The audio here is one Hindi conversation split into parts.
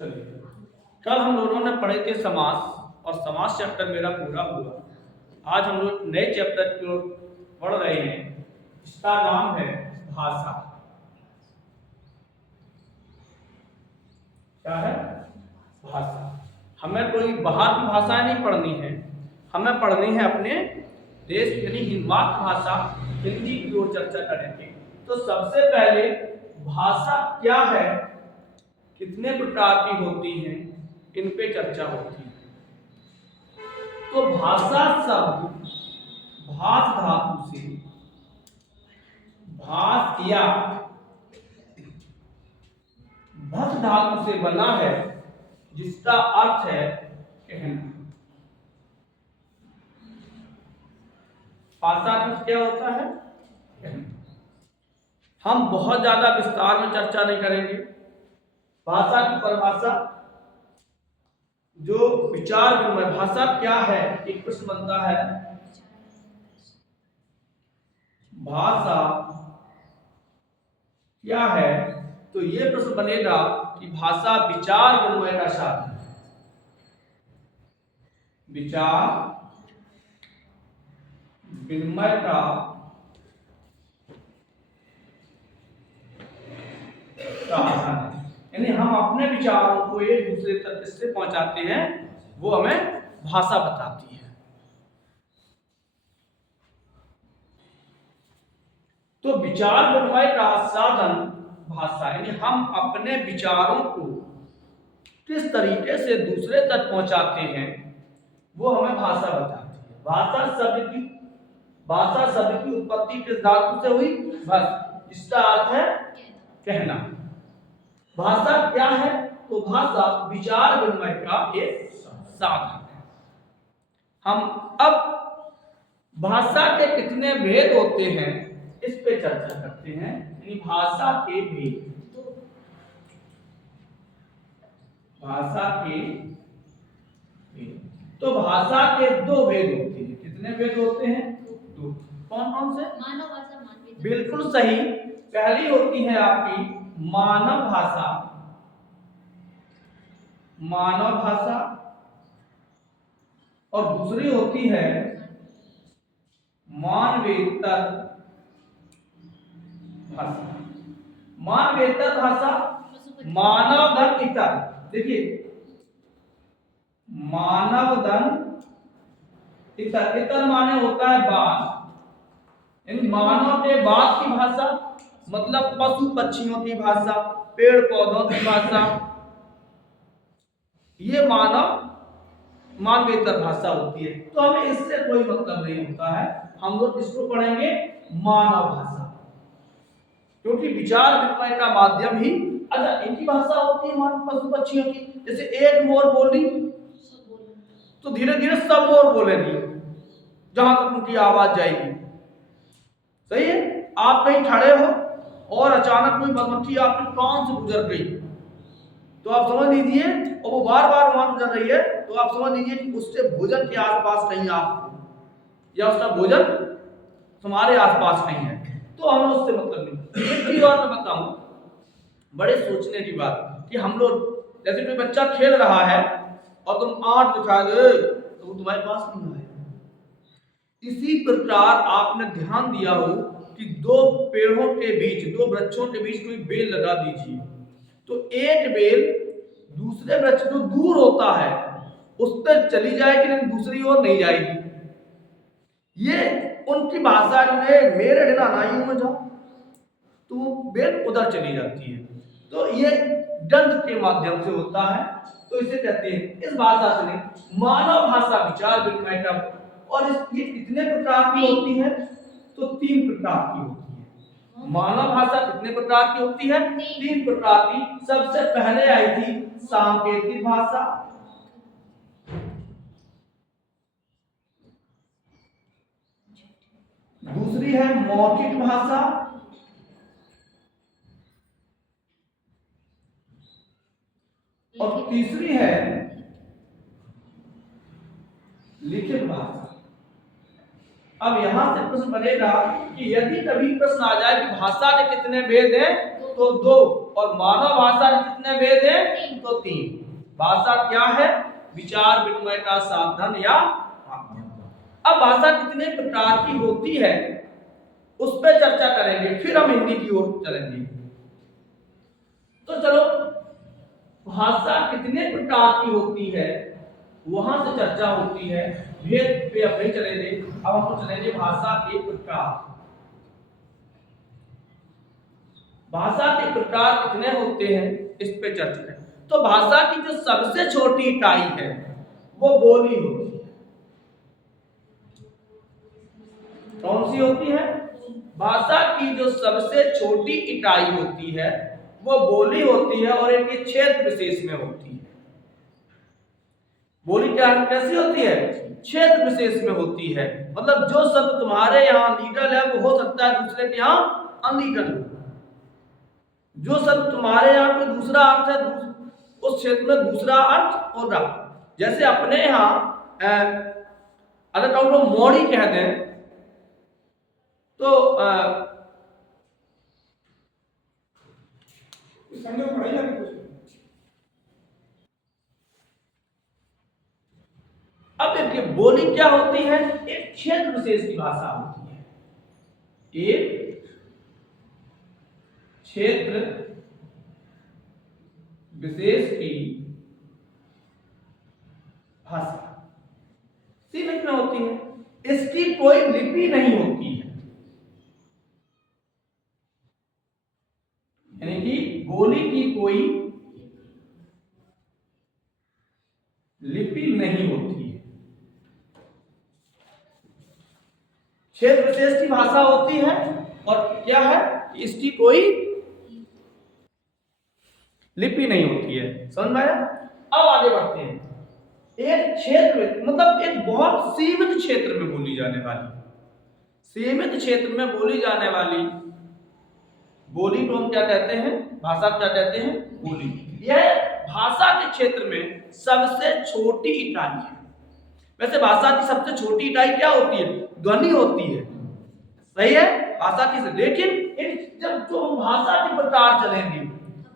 चलिए, कल हम लोगों ने पढ़े थे समास और समास चैप्टर मेरा पूरा हुआ। आज हम लोग नए चैप्टर की ओर बढ़ रहे हैं। इसका नाम है भाषा। क्या है? भाषा। हमें कोई बाहर की भाषाएं नहीं पढ़नी है, हमें पढ़नी है अपने देश यानी मातृभाषा हिंदी की ओर चर्चा करेंगे। तो सबसे पहले भाषा क्या है, कितने प्रकार की होती हैं, इन पे चर्चा होती है। तो भाषा शब्द भाष धातु से भाष या भस धातु से बना है, जिसका अर्थ है कहना। भाषा अर्थ क्या होता है? कहना। हम बहुत ज्यादा विस्तार में चर्चा नहीं करेंगे। भाषा की परिभाषा जो विचार विनिमय, भाषा क्या है, एक प्रश्न बनता है। भाषा क्या है, तो ये प्रश्न बनेगा कि भाषा विचार विनिमय का साधन है। विचार विनिमय का साधन है, यानी हम अपने विचारों को एक दूसरे तक किससे पहुंचाते हैं, वो हमें भाषा बताती है। तो विचार विनिमय का साधन भाषा, यानी हम अपने विचारों को किस तरीके से दूसरे तक पहुंचाते हैं, वो हमें भाषा बताती है। भाषा शब्द की उत्पत्ति किस धातु से हुई? बस। इसका अर्थ है कहना। भाषा क्या है? तो भाषा विचार विनिमय का एक साधन है। हम अब भाषा के कितने भेद होते हैं, इस पे चर्चा करते हैं। यानी भाषा के भेद। भाषा के भेद, तो भाषा के दो भेद होते हैं। कितने भेद होते हैं? दो। कौन कौन से? मानव भाषा, मानवीय। बिल्कुल सही। पहली होती है आपकी मानव भाषा, मानव भाषा, और दूसरी होती है मानवेतर भाषा। मानवेतर भाषा, मानव धन इतर। देखिए, मानव धन इतर, इतर माने होता है बाद, यानी मानव के बाद की भाषा, मतलब पशु पक्षियों की भाषा, पेड़ पौधों की भाषा, ये मानवेतर भाषा होती है। तो हमें इससे कोई मतलब नहीं होता है, हम लोग इसको पढ़ेंगे मानव भाषा, क्योंकि विचार विनिमय का माध्यम ही। अच्छा, इनकी भाषा होती है मानव पशु पक्षियों की। जैसे एक मोर बोली तो धीरे धीरे सब मोर बोलेंगी जहां तक उनकी आवाज जाएगी। सही है? आप कहीं खड़े हो और अचानक कोई मधुमक्खी आपके कान से गुजर गई, तो आप समझ लीजिए, और वो बार बार वहां गुजर रही है, तो आप समझ लीजिए कि उससे भोजन के आसपास कहीं आपको, या उसका भोजन तुम्हारे आसपास नहीं है, तो हमें उससे मतलब नहीं। एक चीज और मैं बताऊं, बड़े सोचने की बात, कि हम लोग, जैसे कोई बच्चा खेल रहा है और तुम आंख दिखा दे तो वो तुम्हारे पास नहीं आएगा। इसी प्रकार आपने ध्यान दिया हो कि दो पेड़ों के बीच, दो वृक्षों के बीच कोई बेल लगा दीजिए, तो एक बेल दूसरे वृक्ष जो दूर होता है उस पर चली जाएगी, लेकिन दूसरी ओर नहीं जाएगी। ये उनकी भाषा में मेरे डिना नायू में जाओ, तो वो बेल उधर चली जाती है। तो ये दंत के माध्यम से होता है, तो इसे कहते हैं, इस भाषा से नहीं, मानव भाषा विचार विनिमय का। और ये कितने प्रकार की होती है? तो 3 प्रकार की होती है। मानव भाषा कितने प्रकार की होती है? 3 प्रकार की। सबसे पहले आई थी सांकेतिक भाषा, दूसरी है मौखिक भाषा, और तीसरी है लिखित भाषा। अब यहां से प्रश्न बनेगा कि यदि कभी प्रश्न आ जाए कि भाषा के कितने भेद हैं, तो 2, और मानव भाषा के कितने भेद हैं, तो 3। भाषा क्या है? विचार विनिमय का साधन या माध्यम। अब भाषा कितने प्रकार की होती है उस पर चर्चा करेंगे, फिर हम हिंदी की ओर चलेंगे। तो चलो, भाषा कितने प्रकार की होती है वहां से चर्चा होती है, भेद पे अब नहीं चलेंगे। अब हम चलेंगे भाषा के प्रकार। भाषा के प्रकार कितने होते हैं इस पे चर्चा करें। तो भाषा की जो सबसे छोटी इकाई है वो बोली होती है। कौन सी होती है? भाषा की जो सबसे छोटी इकाई होती है वो बोली होती है, और एक क्षेत्र विशेष में होती है। बोली क्या कैसी होती है? क्षेत्र विशेष में होती है। मतलब जो शब्द तुम्हारे यहाँ लीगल है वो हो सकता है दूसरे के यहाँ अनलीगल हो। जो शब्द तुम्हारे यहाँ कोई दूसरा अर्थ है उस क्षेत्र में दूसरा अर्थ होगा। जैसे अपने यहाँ अगर हम लोग मौड़ी कह दें तो अब देखिए, बोली क्या होती है? एक क्षेत्र विशेष की भाषा होती है। एक क्षेत्र विशेष की भाषा सीमित में होती है। इसकी कोई लिपि नहीं होती है। यानी कि बोली की कोई लिपि नहीं होती है। क्षेत्र विशेष की भाषा होती है, और क्या है? इसकी कोई लिपि नहीं होती है। समझ में आया? अब आगे बढ़ते हैं। एक क्षेत्र मतलब एक बहुत सीमित क्षेत्र में बोली जाने वाली, सीमित क्षेत्र में बोली जाने वाली बोली को हम क्या कहते हैं? भाषा क्या कहते हैं? बोली। यह भाषा के क्षेत्र में सबसे छोटी इकाई है। वैसे भाषा की सबसे छोटी इकाई क्या होती है? ध्वनि होती है। सही है, भाषा की। लेकिन जब जो हम भाषा के प्रकार चलेंगे,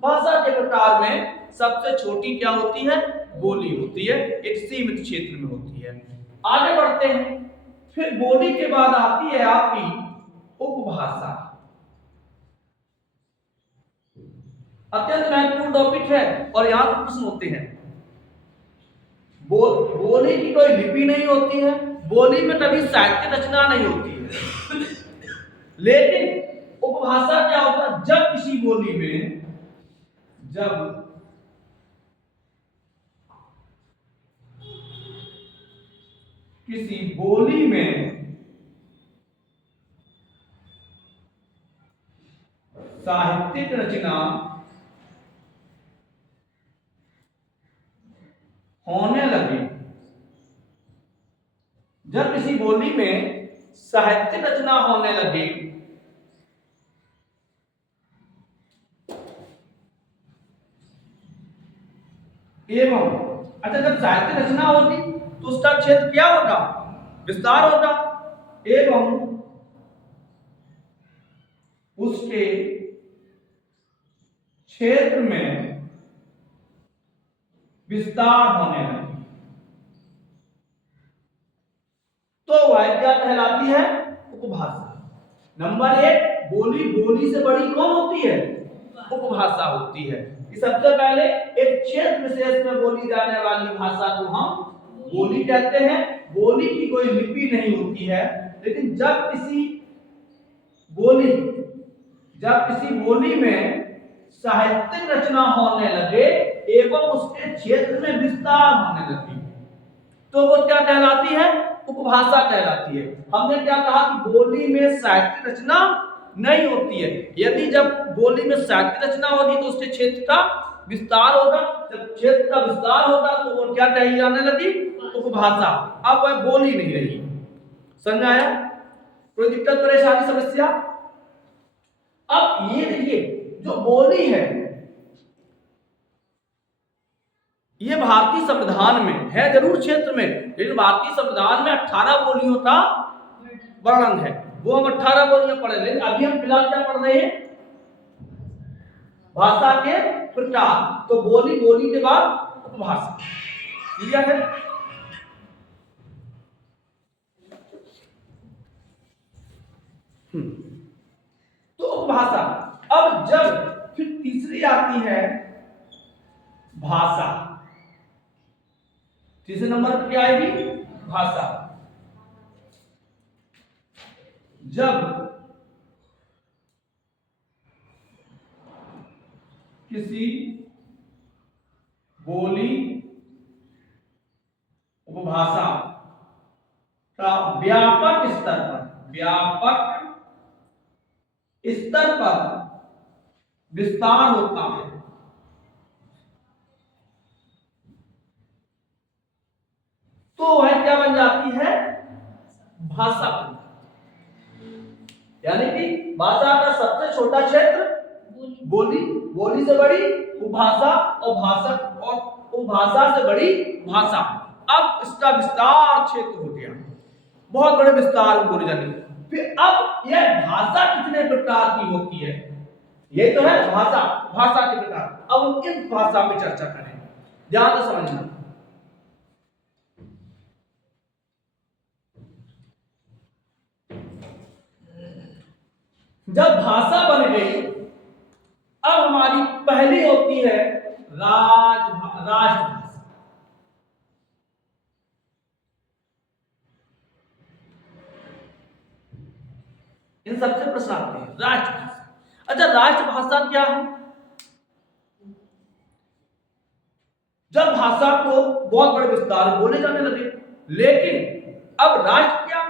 भाषा के प्रकार में सबसे छोटी क्या होती है? बोली होती है। एक सीमित क्षेत्र में होती है। आगे बढ़ते हैं। फिर बोली के बाद आती है आपकी उपभाषा। अत्यंत महत्वपूर्ण टॉपिक है और यहां पर प्रश्न होते हैं। बोली की कोई लिपि नहीं होती है, बोली में कभी साहित्य रचना नहीं होती है। लेकिन उपभाषा क्या होता है? जब किसी बोली में साहित्यिक रचना होने लगी, जब किसी बोली में साहित्यिक रचना होने लगी एवं जब साहित्य रचना होगी तो उसका क्षेत्र क्या होगा? विस्तार होगा। एवं उसके क्षेत्र में विस्तार होने लगी तो वह क्या कहलाती है? उपभाषा। नंबर 1, बोली से बड़ी कौन होती है? उपभाषा होती है। सबसे पहले एक क्षेत्र विशेष में बोली जाने वाली भाषा को हम बोली कहते हैं। बोली की कोई लिपि नहीं होती है, लेकिन जब किसी बोली में साहित्यिक रचना होने लगे एवं उसके क्षेत्र में विस्तार होने लगे तो वो क्या कहलाती है? उपभाषा कहलाती है। हमने क्या कहा कि बोली में साहित्यिक रचना नहीं होती है। यदि जब बोली में साहित्य रचना होगी तो उसके क्षेत्र का विस्तार होगा। जब क्षेत्र का विस्तार होगा तो वो क्या कही जाने लगी? उपभाषा। अब वह बोली नहीं रही। समझ आया? कोई दिक्कत परेशानी समस्या? अब ये देखिए, जो बोली है ये भारतीय संविधान में है, जरूर क्षेत्र में, लेकिन भारतीय संविधान में 18 बोलियों का वर्णन है। वो हम 18 बोलियां पढ़ रहे हैं। अभी हम फिलहाल क्या पढ़ रहे हैं? भाषा के प्रकार। तो बोली, बोली के बाद उपभाषा। क्लियर है? तो उपभाषा। अब जब फिर तीसरी आती है भाषा। तीसरे नंबर पर क्या आएगी? भाषा। जब किसी बोली उपभाषा का व्यापक स्तर पर विस्तार होता है, तो वह क्या बन जाती है? भाषा बन जाती है। यानी कि भाषा का सबसे छोटा क्षेत्र बोली, बोली से बड़ी उपभाषा, और भाषा, और उपभाषा से बड़ी भाषा। अब इसका विस्तार क्षेत्र हो गया, बहुत बड़े विस्तार में बोली जाती है। फिर अब यह भाषा कितने प्रकार की होती है? ये तो है भाषा, भाषा के प्रकार। अब हम किस भाषा पे चर्चा करें, ध्यान से समझना। जब भाषा बन गई, अब हमारी पहली होती है राष्ट्रभाषा। इन सबसे प्रश्न आते हैं। राष्ट्रभाषा। अच्छा, राष्ट्रभाषा क्या है? जब भाषा को बहुत बड़े विस्तार में बोले जाने लगे, लेकिन अब राष्ट्र क्या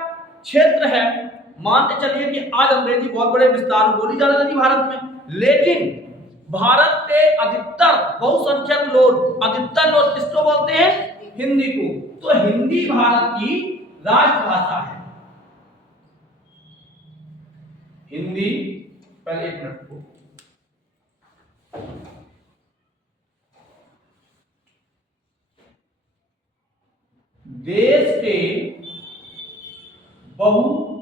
क्षेत्र है। मानते चलिए कि आज अंग्रेजी बहुत बड़े विस्तार में बोली जाने लगी भारत में, लेकिन भारत के अधिकतर बहुसंख्यक लोग, अधिकतर लोग किसको बोलते हैं? हिंदी को। तो हिंदी भारत की राष्ट्रभाषा है। हिंदी, पहले एक मिनट को, देश के बहुसंख्यक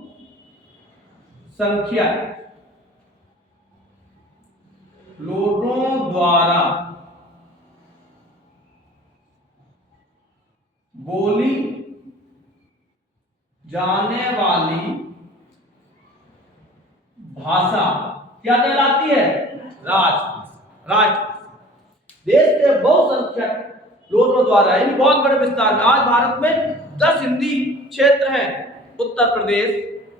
लोगों द्वारा बोली जाने वाली भाषा क्या कहलाती है? राजभाषा। राजभाषा। देश के बहुसंख्यक लोगों द्वारा, यानी बहुत बड़े विस्तार में। आज भारत में 10 हिंदी क्षेत्र हैं। उत्तर प्रदेश,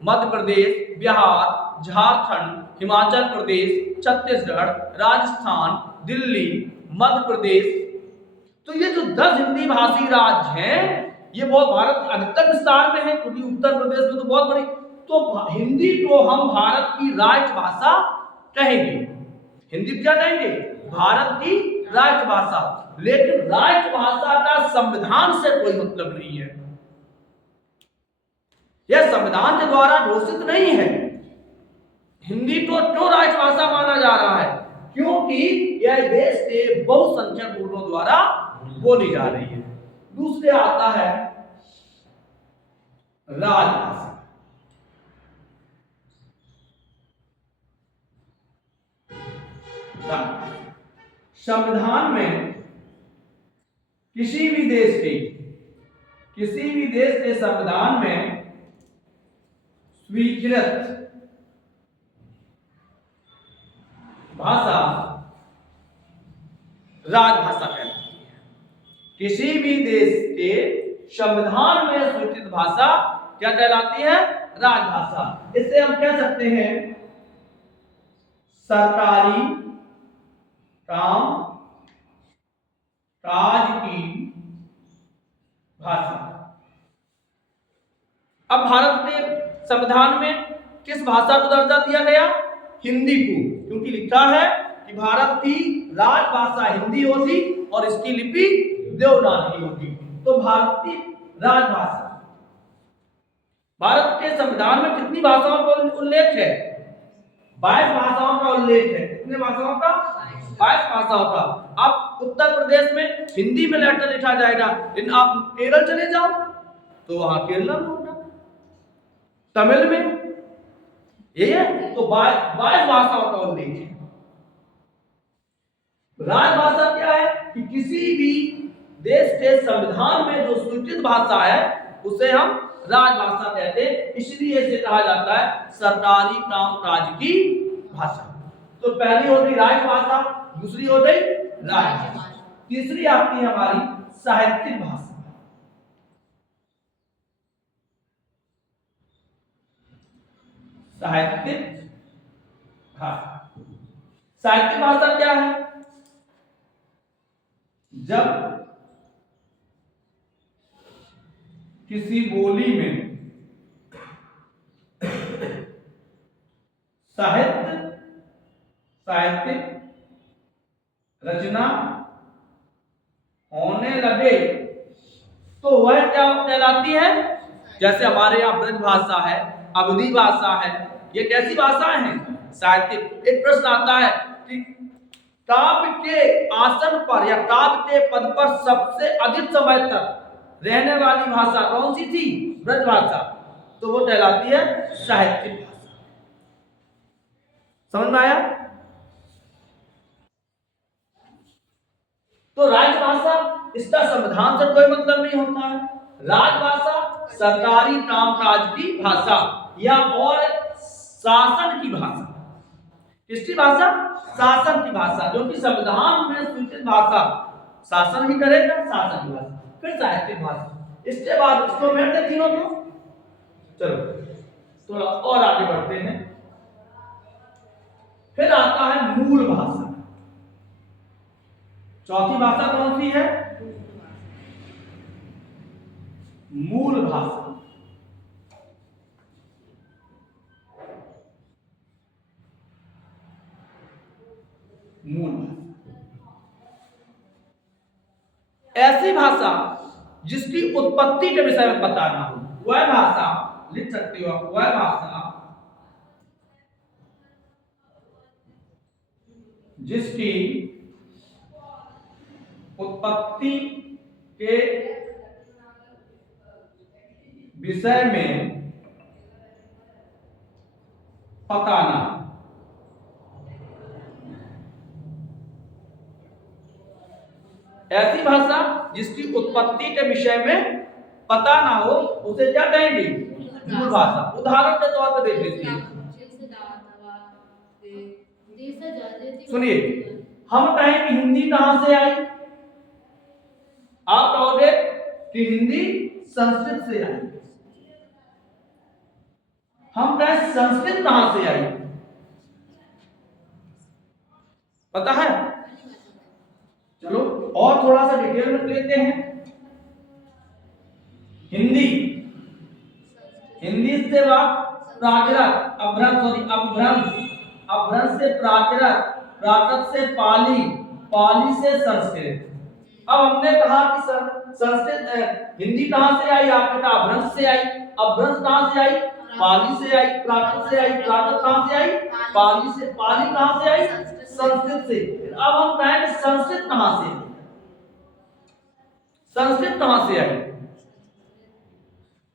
मध्य प्रदेश, बिहार, झारखंड, हिमाचल प्रदेश, छत्तीसगढ़, राजस्थान, दिल्ली, मध्य प्रदेश। तो ये जो 10 हिंदी भाषी राज्य हैं, ये बहुत भारत के अधिकतर विस्तार में है, क्योंकि उत्तर प्रदेश में तो बहुत बड़ी। तो हिंदी को हम भारत की राष्ट्रभाषा कहेंगे। हिंदी क्या कहेंगे? भारत की राष्ट्रभाषा। लेकिन राष्ट्रभाषा का संविधान से कोई मतलब नहीं है। यह संविधान के द्वारा घोषित नहीं है। हिंदी को क्यों राष्ट्रभाषा माना जा रहा है? क्योंकि यह देश के बहुसंख्यक लोगों द्वारा बोली जा रही है। दूसरे आता है राजभाषा। संविधान में किसी भी देश के संविधान में स्वीकृत भाषा राजभाषा कहलाती है। किसी भी देश के संविधान में स्वीकृत भाषा क्या कहलाती है? राजभाषा। इससे हम कह सकते हैं सरकारी काम काज की भाषा। अब भारत के संविधान में किस भाषा को दर्जा दिया गया? हिंदी को, क्योंकि लिखा है कि भारत की राजभाषा हिंदी होगी और इसकी लिपि देवनागरी होगी। तो भारत की राजभाषा। भारत के संविधान में कितनी भाषाओं का उल्लेख है? 22 भाषाओं का उल्लेख है। कितने भाषाओं का? 22 भाषाओं का। आप उत्तर प्रदेश में हिंदी में लेटर लिखा जाएगा, लेकिन आप केरल चले जाओ तो वहां केरला में होगा, तमिल में। ये है तो 22 भाषाओं का उल्लेख है। राजभाषा क्या है कि किसी भी देश के संविधान में जो स्वीकृत भाषा है उसे हम राजभाषा कहते हैं, इसलिए इसे कहा जाता है सरकारी कामकाज की भाषा। तो पहली हो गई राजभाषा, दूसरी हो गई राजभाषा, तीसरी आती है हमारी साहित्यिक भाषा। साहित्यिक भाषा, साहित्यिक भाषा क्या है? जब किसी बोली में साहित्यिक रचना होने लगे तो वह क्या कहलाती है? जैसे हमारे यहाँ ब्रज भाषा है, अवधी भाषा है, ये कैसी भाषाएं हैं? साहित्यिक। एक प्रश्न आता है कि काव्य के आसन पर या काव्य के पद पर सबसे अधिक समय तक रहने वाली भाषा कौन सी थी? ब्रज भाषा। तो वो कहलाती है साहित्यिक भाषा। समझ में आया? तो राजभाषा, इसका संविधान से कोई मतलब नहीं होता है। राजभाषा सरकारी कामकाज की भाषा या और शासन की भाषा। किसकी भाषा? शासन की भाषा, जो कि संविधान में स्वीकृत भाषा, शासन ही करेगा, शासन की भाषा। फिर साहित्यिक भाषा, इसके बाद इसको मिलते तीनों को। चलो थोड़ा और आगे बढ़ते हैं। फिर आता है मूल भाषा। चौथी भाषा कौन सी है? मूल भाषा। मूल भाषा ऐसी भाषा जिसकी उत्पत्ति के विषय में पता ना हो, वह भाषा लिख सकते हो आप। वह भाषा जिसकी उत्पत्ति के विषय में पता ना, ऐसी भाषा जिसकी उत्पत्ति के विषय में पता ना हो उसे क्या कहेंगे? मूल भाषा। उदाहरण के तौर पर देख लीजिए, सुनिए, हम कहें कि हिंदी कहां से आई? आप कहोगे कि हिंदी संस्कृत से आई। हम कहें संस्कृत कहां से आई? पता है? चलो और थोड़ा सा डिटेल में लेते हैं। हिंदी, हिंदी से प्राकृत, अपभ्रंश से प्राकृत, प्राकृत से पाली, पाली से संस्कृत। अब हमने कहा कि संस्कृत हिंदी कहां से आई? आपने कहा अपभ्रंश से आई। अपभ्रंश कहां से आई? पाली से आई। प्राकृत से आई। प्राकृत कहां से आई? पाली से। पाली कहां से आई? संस्कृत से। अब हम कहें कि संस्कृत कहां से आई? संस्कृत कहां से आई?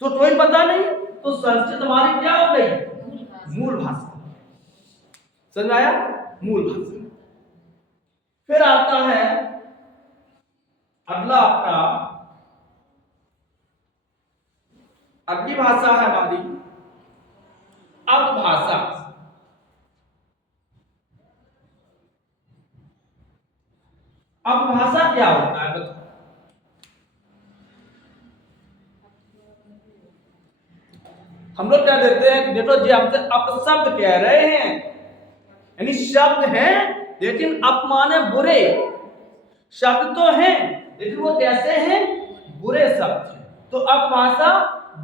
तो कोई पता नहीं। तो संस्कृत हमारी क्या हो गई? मूल भाषा। समझ आया? मूल भाषा। फिर आता है अगला आपका, अगली भाषा है हमारी अपभाषा। अपभाषा क्या होता है बताओ? हम लोग क्या देते हैं कि देखो जी हमसे अपशब्द कह रहे हैं, यानी शब्द हैं लेकिन अपमाने बुरे। शब्द तो हैं लेकिन वो कैसे हैं? बुरे शब्द हैं। तो अपभाषा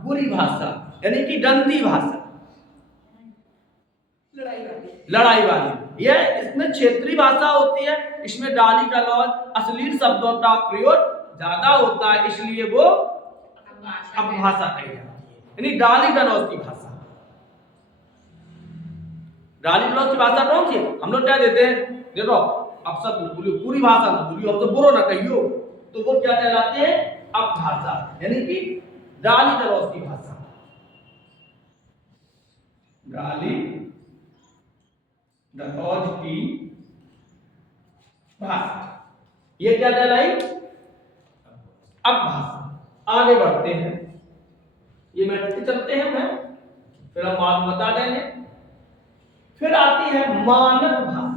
बुरी भाषा, यानी कि गंदी भाषा, लड़ाई वाली। यह इसमें क्षेत्रीय भाषा होती है, इसमें गाली गलौज अश्लील शब्दों का प्रयोग ज्यादा होता है, इसलिए वो अपभाषा कही जाती है, यानी गाली गलौज की भाषा। गाली गलौज की भाषा कौन सी है? हम लोग क्या देते हैं, देखो अब सब बोलियो, पूरी भाषा ना बोलियो, अब तो बुरो ना कहियो, तो वो क्या कहलाती है? अपभाषा, यानी कि गाली गलौज की भाषा। गाली गलौज की भाषा। ये क्या कहलाई? अपभाषा। आगे बढ़ते हैं, ये बैठते चलते हैं मैं, फिर हम बात बता देंगे। फिर आती है मानक भाषा।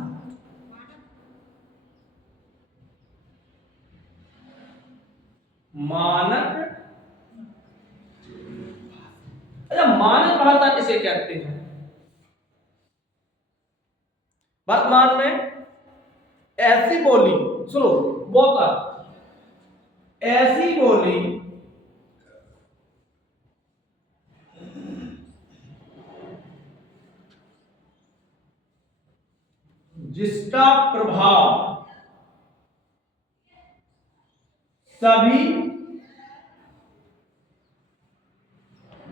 मानक, अच्छा मानक भाषा किसे कहते हैं? वर्तमान में ऐसी बोली, सुनो बहुत, ऐसी बोली जिसका प्रभाव सभी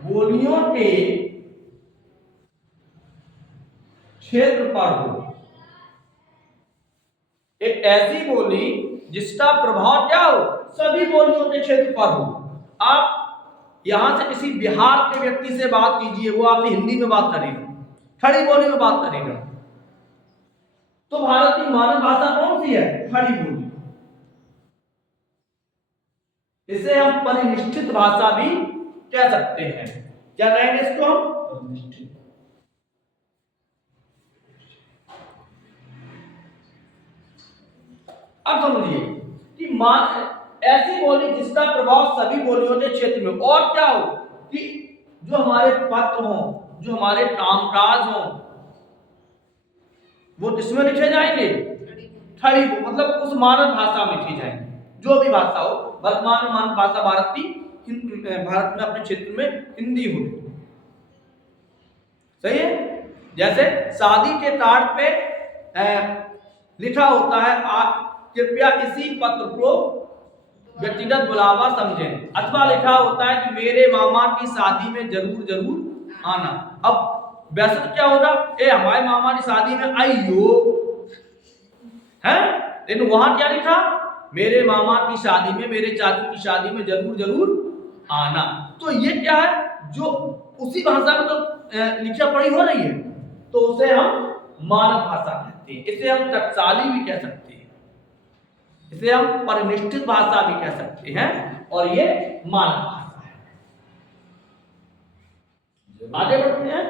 बोलियों के क्षेत्र पर हो। एक ऐसी बोली जिसका प्रभाव क्या हो? सभी बोलियों के क्षेत्र पर हो। आप यहां से किसी बिहार के व्यक्ति से बात कीजिए, वो आपसे हिंदी में बात करेगा, खड़ी बोली में बात करेगा, तो भारत की मानक भाषा कौन सी है? खड़ी बोली। इसे हम परिनिष्ठित भाषा भी कह सकते हैं। क्या कहेंगे इसको हम? परिनिष्ठित। अब समझिए कि ऐसी बोली जिसका प्रभाव सभी बोलियों के क्षेत्र में, और क्या हो कि जो हमारे पत्र हो, जो हमारे कामकाज हो, वो किसमें लिखे जाएंगे? खड़ी, मतलब उस मानक भाषा में लिखे जाएंगे। जो भी भाषा हो, वर्तमान में मानक भाषा भारत में अपने क्षेत्र में हिंदी होती, सही है। जैसे शादी के कार्ड पे लिखा होता है, आप कृपया इसी पत्र को व्यक्तिगत बुलावा समझें, अथवा लिखा होता है कि मेरे मामा की शादी में जरूर जरूर आना। अब वैसे तो क्या होगा, ए हमारे मामा की शादी में आइयो, है, लेकिन वहां क्या लिखा? मेरे मामा की शादी में, मेरे चाचू की शादी में जरूर जरूर आना। तो ये क्या है? जो उसी भाषा में तो लिखा पढ़ी हो रही है, तो उसे हम मानक भाषा कहते हैं। इसे हम टकसाली भी कह सकते हैं, इसे हम परिनिष्ठित भाषा भी कह सकते हैं, और ये मानक भाषा है। आगे बढ़ते हैं।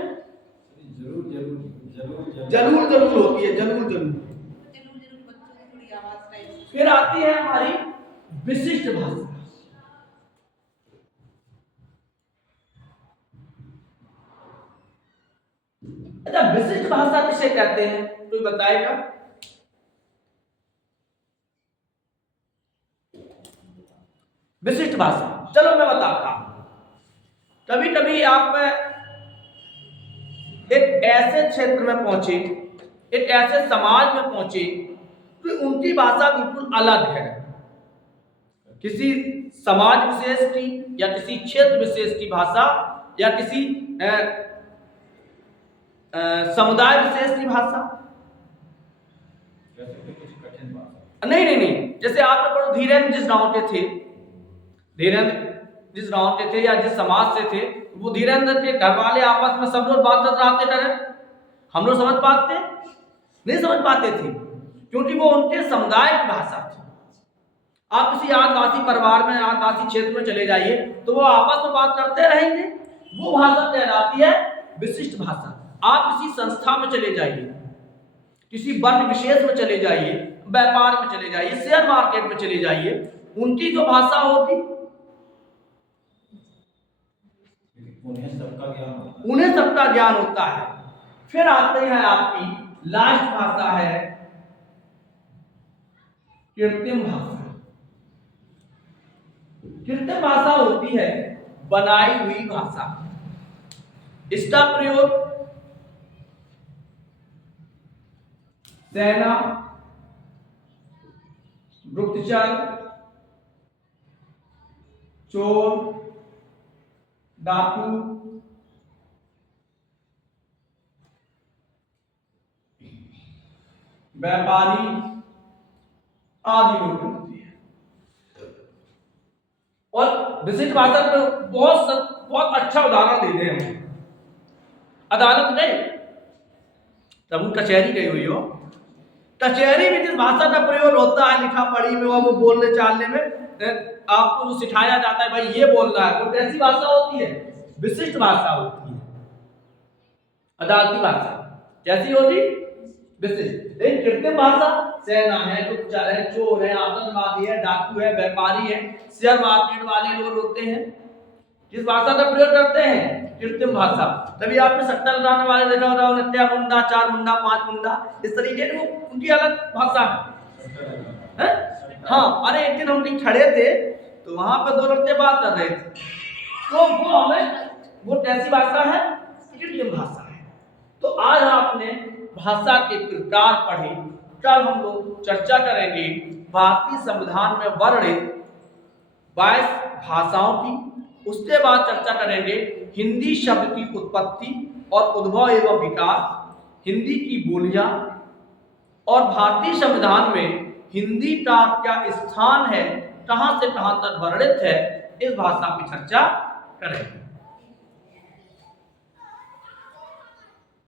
जरूर जरूर जरूर जरूर जरूर होती है, जरूर जरूर। फिर आती है हमारी विशिष्ट भाषा। अच्छा, विशिष्ट भाषा किसे कहते हैं, कोई बताएगा? विशिष्ट भाषा, चलो मैं बताता हूं। कभी कभी आप एक ऐसे क्षेत्र में पहुंचे, एक ऐसे समाज में पहुंचे कि उनकी भाषा बिल्कुल अलग है, किसी समाज विशेष की या किसी क्षेत्र विशेष की भाषा, या किसी समुदाय विशेष की भाषा। नहीं नहीं नहीं, जैसे आपने पढ़ो धीरेन्द्र जिस गांव के थे, धीरेन्द्र जिस गांव के थे या जिस समाज से थे, वो धीरेन्द्र के घर वाले आपस में सब लोग बात करते करें, हम लोग समझ पाते नहीं, समझ पाते थे, क्योंकि वो उनके समुदाय की भाषा थी। आप किसी आदिवासी परिवार में, आदिवासी क्षेत्र में चले जाइए, तो वो आपस में बात करते रहेंगे, वो भाषा कहलाती है विशिष्ट भाषा। आप किसी संस्था में चले जाइए, किसी वर्ग विशेष में चले जाइए, व्यापार में चले जाइए, शेयर मार्केट में चले जाइए, उनकी जो भाषा होगी उन्हें सबका ज्ञान होता है। फिर आते हैं आपकी लास्ट भाषा है कृत्रिम भाषा। कृत्रिम भाषा होती है बनाई हुई भाषा। इसका प्रयोग सेना, गुप्तचर, चोर, डाकू, व्यापारी आदि लोग करते हैं। और विशिष्ट भाषा में बहुत अच्छा उदाहरण दे दें। अदालत गए, तब कचहरी गई हुई हो, कचहरी में जिस भाषा का प्रयोग होता है लिखा पढ़ी में, वो बोलने चालने में, आपको जो सिखाया जाता है भाई ये बोलना है, वो कैसी भाषा होती है? विशिष्ट भाषा होती है, अदालती भाषा। कैसी होती? विशिष्ट। लेकिन कृत्रिम भाषा, सेना है, गुप्तचर है, चोर है, आतंकवादी है, डाकू है, व्यापारी है, शेयर मार्केट वाले लोग होते हैं, जिस भाषा का प्रयोग करते हैं कृत्रिम भाषा। तभी आपने सट्टा लगाने वाले देखा होगा, नत्या मुंडा, 4 मुंडा, 5 मुंडा, इस तरीके की उनकी अलग भाषा है। हाँ, अरे एक दिन हम कहीं खड़े थे तो वहां पे 2 लड़के बात कर रहे थे, तो वो कैसी भाषा है? कृत्रिम भाषा है। तो आज आपने भाषा के प्रकार पढ़े। कल हम लोग चर्चा करेंगे भारतीय संविधान में वर्णित 22 भाषाओं की। उसके बाद चर्चा करेंगे हिंदी शब्द की उत्पत्ति और उद्भव एवं विकास, हिंदी की बोलियां, और भारतीय संविधान में हिंदी का क्या स्थान है, कहां से कहां तक वर्णित है, इस भाषा की चर्चा करेंगे।